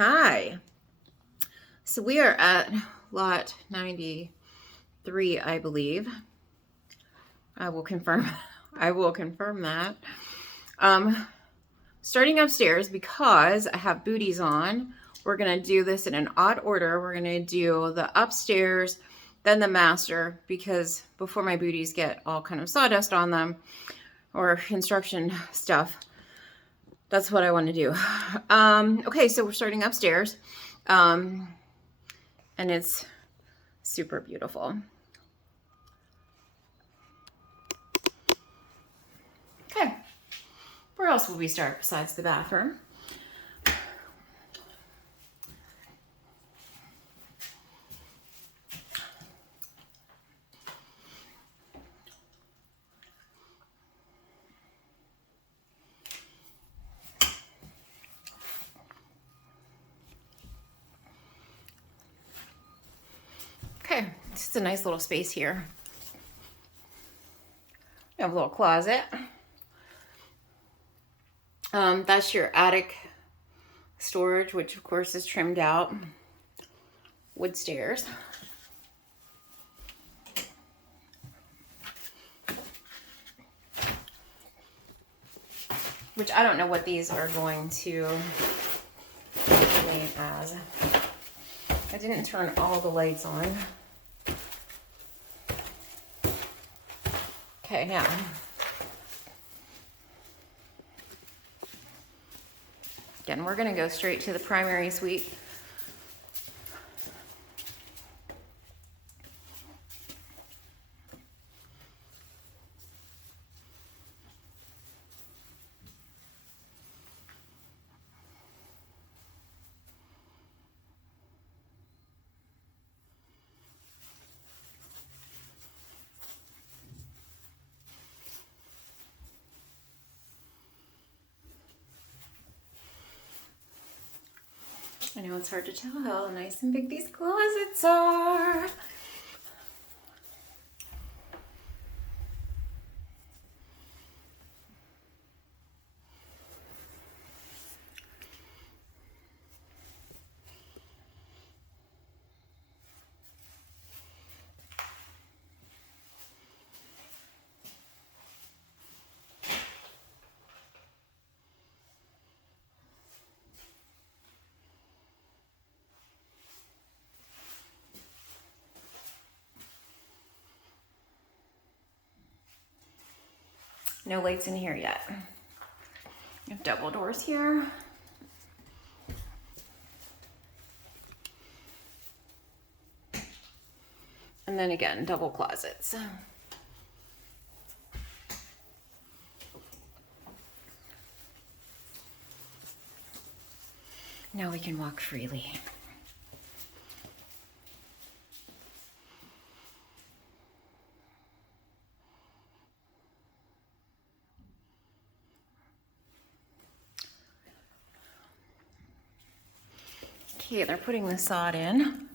Hi. So we are at lot 93, I believe. I will confirm that. Starting upstairs because I have booties on. We're going to do this in an odd order. We're going to do the upstairs, then the master, because before my booties get all kind of sawdust on them or construction stuff, that's what I want to do. Okay, so we're starting upstairs. And it's super beautiful. Okay, where else will we start besides the bathroom? Okay, it's a nice little space here. You have a little closet. That's your attic storage, which of course is trimmed out. Wood stairs. Which I don't know what these are going to remain as. I didn't turn all the lights on. Okay, now. Again, we're going to go straight to the primary suite. I know it's hard to tell how nice and big these closets are. No lights in here yet. You have double doors here. And then again, double closets. Now we can walk freely. Okay, they're putting the sod in.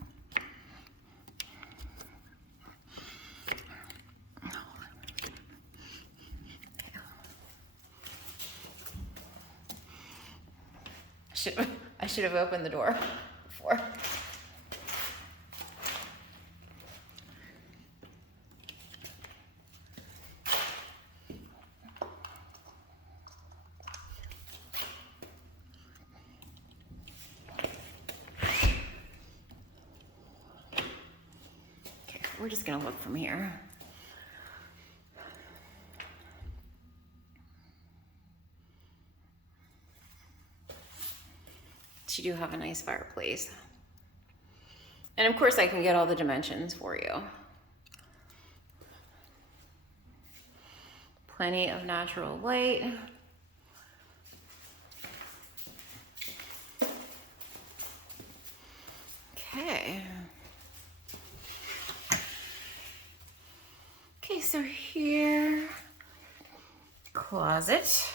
I should have opened the door before. Okay, we're just gonna look from here. You do have a nice fireplace. And of course I can get all the dimensions for you. Plenty of natural light. Okay. Okay, so here, closet.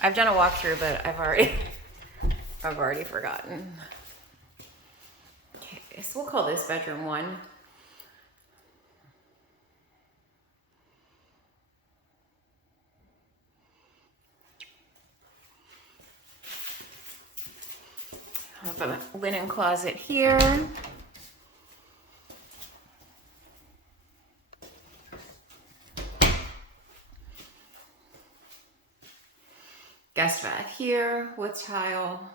I've done a walkthrough, but I've already forgotten. Okay, so we'll call this bedroom 1. have a linen closet here. Guest bath here with tile.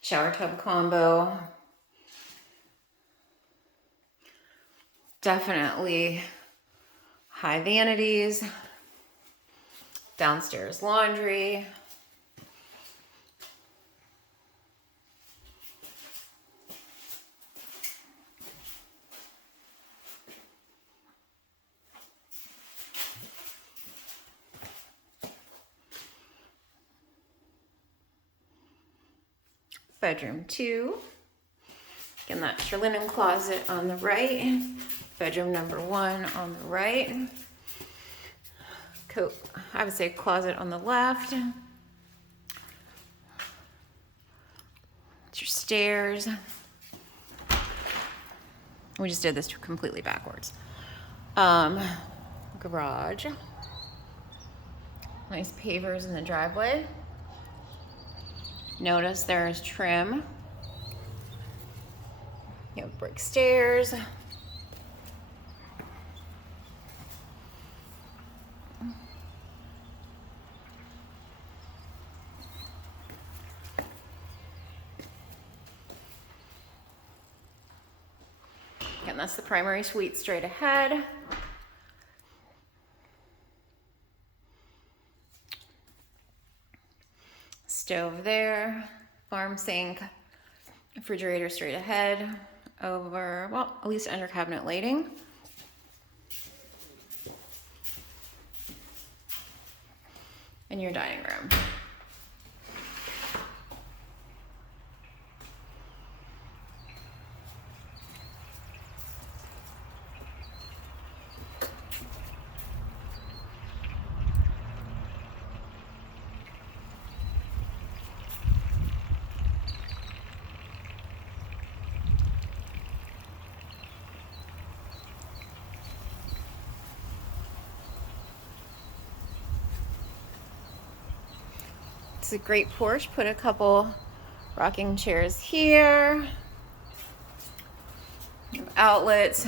Shower tub combo. Definitely high vanities. Downstairs laundry. Bedroom 2. Again, that's your linen closet on the right. Bedroom number 1 on the right. Coat, I would say closet on the left. It's your stairs. We just did this completely backwards. Garage. Nice pavers in the driveway. Notice there's trim. You have brick stairs. Again, that's the primary suite straight ahead. Stove there, farm sink, refrigerator straight ahead, over, well, at least under cabinet lighting. And your dining room. It's a great porch. Put a couple rocking chairs here. Outlets,